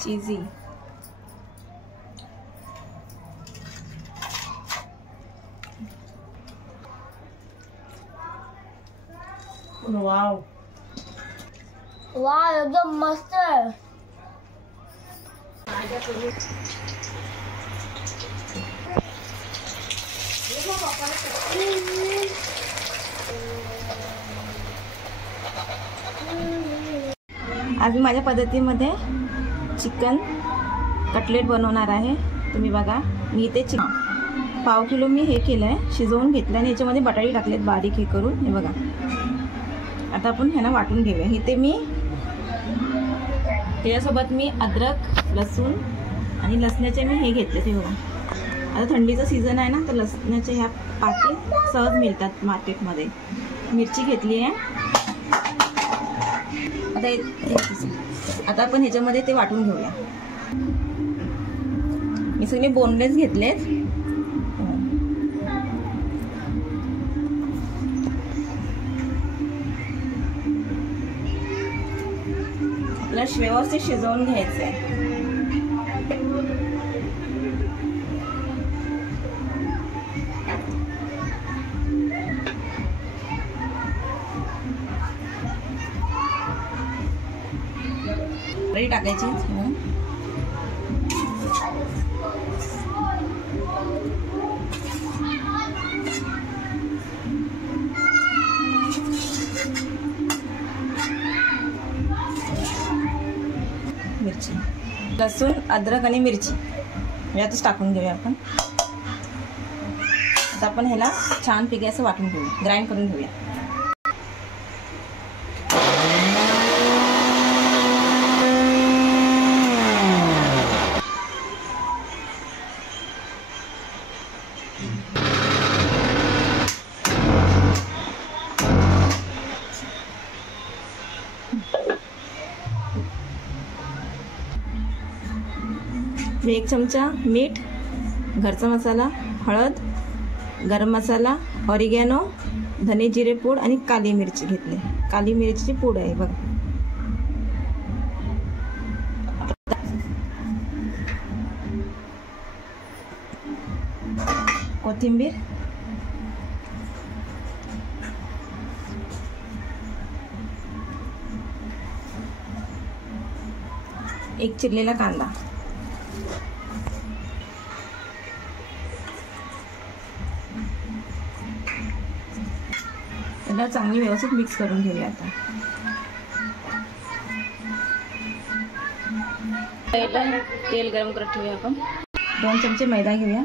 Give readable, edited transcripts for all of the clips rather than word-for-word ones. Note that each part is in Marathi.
चीजी। वाव वाव एकदम मस्त आहे। आज मी माझ्या पद्धतीमध्ये चिकन कटलेट बनवणार आहे। तुम्ही बघा, मी इथे पाव किलो मी हे केलं आहे, शिजवून घेतलं आणि याच्यामध्ये बटाटे टाकलेत बारीक हे करून। हे बघा, आता आपण ह्यांना वाटून घेऊया। इथे मी त्याच्यासोबत मी अद्रक, लसूण आणि लसणाचे मी हे घेतले। ते बघा, आता थंडीचं सीझन आहे ना, तर लसणाच्या ह्या पाती सहज मिळतात मार्केटमध्ये। मिरची घेतली आहे। आता आपण ह्याच्यामध्ये ते वाटून घेऊया। मी सगळे बोनलेस घेतलेत। आपल्याला व्यवस्थित शिजवून घ्यायचं आहे। टाकायची मिरची, लसूण, अद्रक आणि मिरची यातच टाकून घेऊया आपण। आता आपण ह्याला छान पैकी असं वाटून घेऊया, ग्राइंड करून घेऊया। एक चमचा मीठ, घरचा मसाला, हळद, गरम मसाला, ऑरिगॅनो, धने जिरे पूड आणि काली मिरची घेतली। काली मिरचीची पूड आहे बघा। कोथिंबीर, एक चिरलेला कांदा, याला चांगली व्यवस्थित मिक्स करून घेऊया। आता तेल गरम करत ठेवूया आपण। 2 चमचे मैदा घेऊया।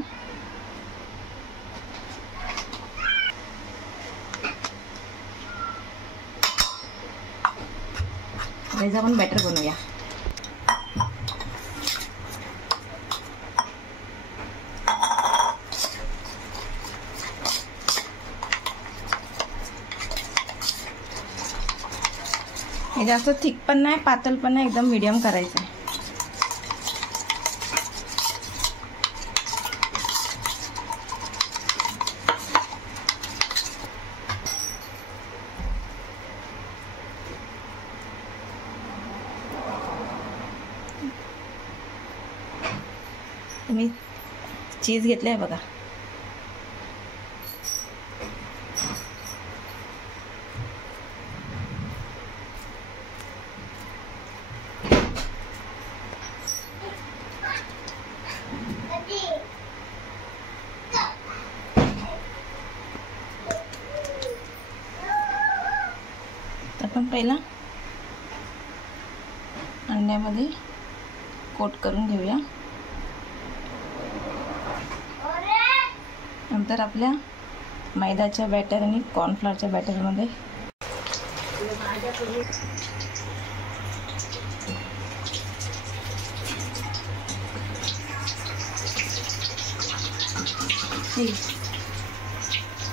याचं आपण बॅटर बनवूया। हे जास्त थिक पण नाही, पातळ पण नाही, एकदम मीडियम करायचं आहे। मी चीज घेतलंय बघा। आपण पहिला अंड्यामध्ये कोट करून घेऊया। नंतर आपल्या मैद्याच्या बॅटर आणि कॉर्नफ्लॉरच्या बॅटरमध्ये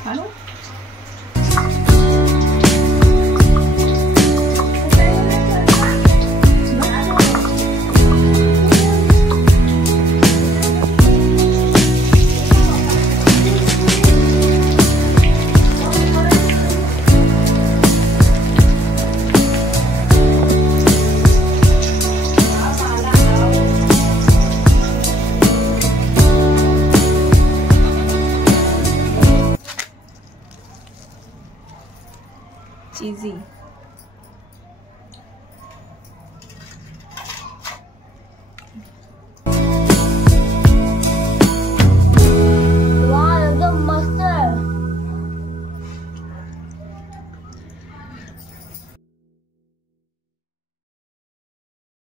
हॅलो चीजी